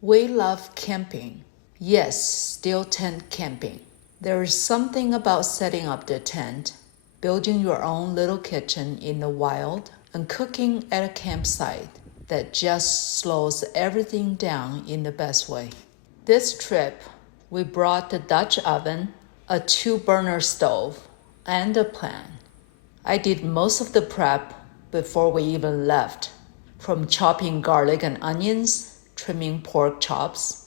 We love camping. Yes, still tent camping. There is something about setting up the tent, building your own little kitchen in the wild, and cooking at a campsite that just slows everything down in the best way. This trip, we brought the Dutch oven, a 2-burner stove, and a plan. I did most of the prep before we even left, from chopping garlic and onions, trimming pork chops,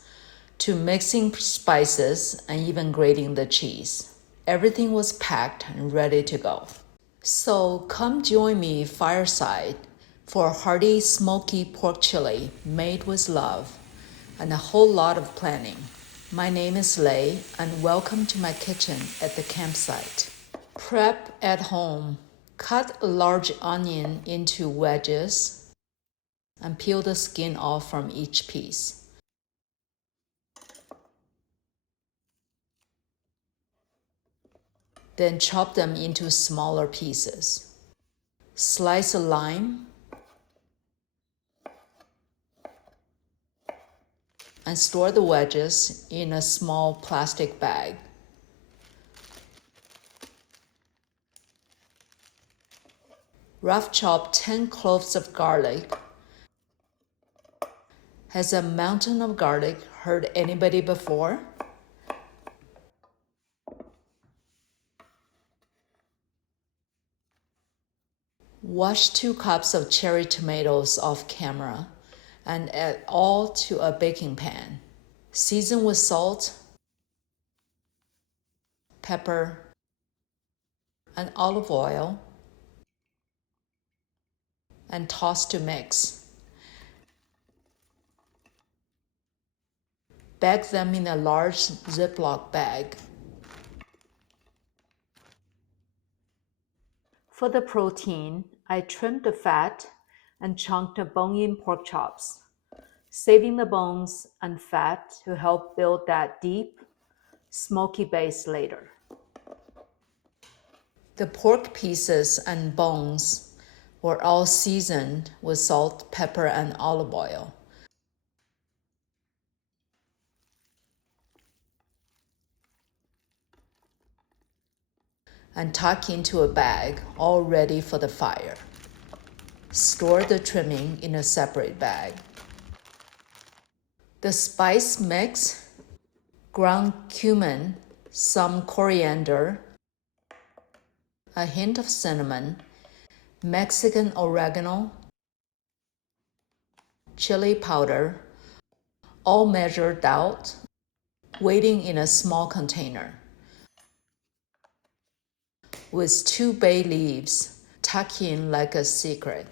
to mixing spices and even grating the cheese. Everything was packed and ready to go. So come join me fireside for a hearty smoky pork chili made with love and a whole lot of planning. My name is Lei and welcome to my kitchen at the campsite. Prep at home. Cut a large onion into wedges and peel the skin off from each piece. Then chop them into smaller pieces. Slice a lime and store the wedges in a small plastic bag. Rough chop 10 cloves of garlic. Has a mountain of garlic hurt anybody before? Wash 2 cups of cherry tomatoes off camera and add all to a baking pan. Season with salt, pepper, and olive oil, and toss to mix. Bag them in a large Ziploc bag. For the protein, I trimmed the fat and chunked the bone-in pork chops, saving the bones and fat to help build that deep, smoky base later. The pork pieces and bones were all seasoned with salt, pepper, and olive oil. And tuck into a bag, all ready for the fire. Store the trimming in a separate bag. The spice mix: ground cumin, some coriander, a hint of cinnamon, Mexican oregano, chili powder, all measured out, waiting in a small container. With 2 bay leaves, tucked in like a secret.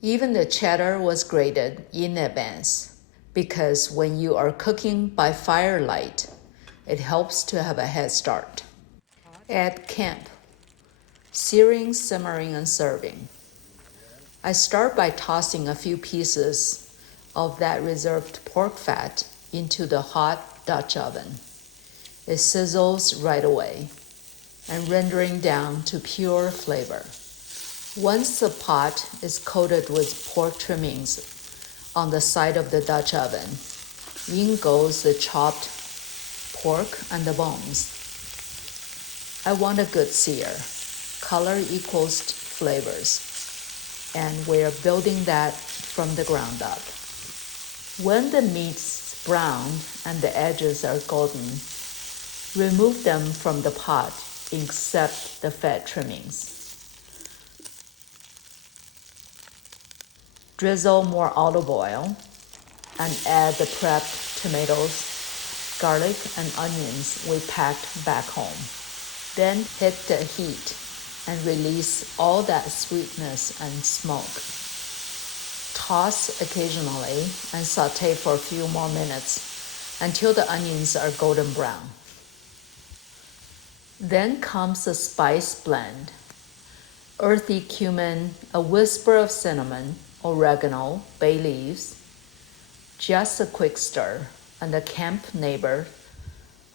Even the cheddar was grated in advance, because when you are cooking by firelight, it helps to have a head start. At camp, searing, simmering, and serving. I start by tossing a few pieces of that reserved pork fat into the hot Dutch oven. It sizzles right away and rendering down to pure flavor. Once the pot is coated with pork trimmings on the side of the Dutch oven, in goes the chopped pork and the bones. I want a good sear. Color equals flavors, and we're building that from the ground up. When the meat's brown and the edges are golden, remove them from the pot except the fat trimmings. Drizzle more olive oil and add the prepped tomatoes, garlic, and onions we packed back home. Then hit the heat and release all that sweetness and smoke. Toss occasionally and saute for a few more minutes until the onions are golden brown. Then comes the spice blend: earthy cumin, a whisper of cinnamon, oregano, bay leaves, just a quick stir, and the camp neighbor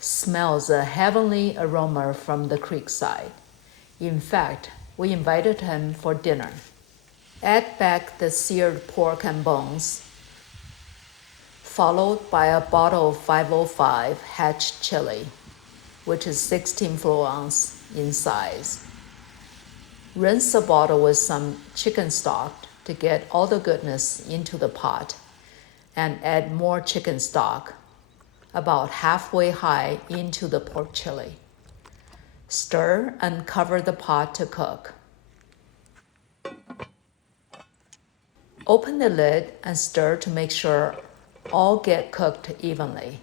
smells a heavenly aroma from the creekside. In fact, we invited him for dinner. Add back the seared pork and bones. followed by a bottle of 505 hatch chili, which is 16 fluid ounce in size. Rinse the bottle with some chicken stock to get all the goodness into the pot, and add more chicken stock, about halfway high into the pork chili. Stir and cover the pot to cook. Open the lid and stir to make sure all get cooked evenly.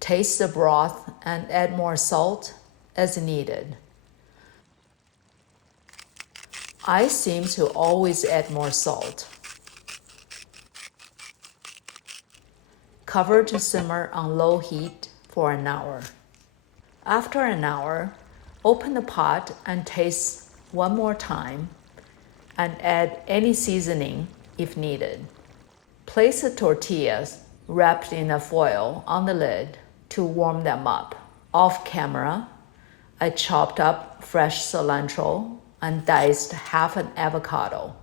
Taste the broth and add more salt as needed. I seem to always add more salt. Cover to simmer on low heat for an hour. After an hour, open the pot and taste one more time and add any seasoning if needed. Place the tortillas wrapped in a foil on the lid to warm them up. Off camera, I chopped up fresh cilantro and diced half an avocado.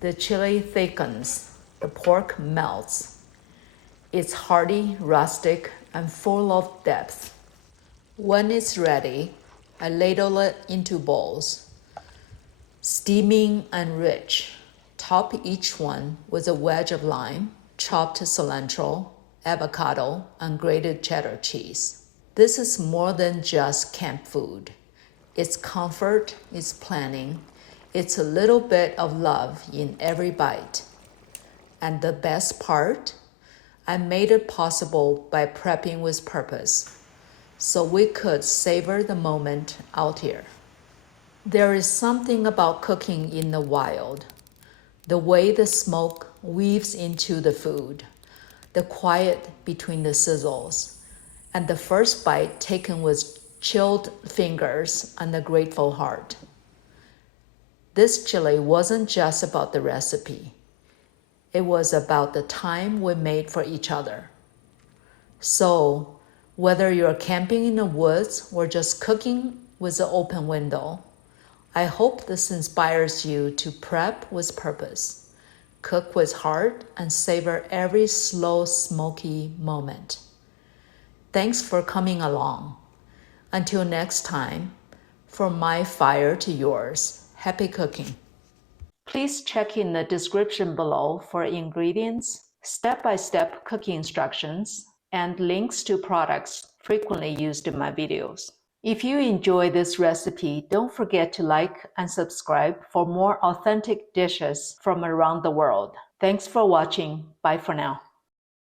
The chili thickens, the pork melts. It's hearty, rustic, and full of depth. When it's ready, I ladle it into bowls. Steaming and rich. Top each one with a wedge of lime, chopped cilantro, avocado, and grated cheddar cheese. This is more than just camp food. It's comfort, it's planning, it's a little bit of love in every bite. And the best part, I made it possible by prepping with purpose, so we could savor the moment out here. There is something about cooking in the wild. The way the smoke weaves into the food, the quiet between the sizzles, and the first bite taken with chilled fingers and a grateful heart. This chili wasn't just about the recipe. It was about the time we made for each other. So, whether you're camping in the woods or just cooking with an open window, I hope this inspires you to prep with purpose, cook with heart, and savor every slow, smoky moment. Thanks for coming along. Until next time, from my fire to yours, happy cooking. Please check in the description below for ingredients, step-by-step cooking instructions, and links to products frequently used in my videos. If you enjoy this recipe, don't forget to like and subscribe for more authentic dishes from around the world. Thanks for watching. Bye for now.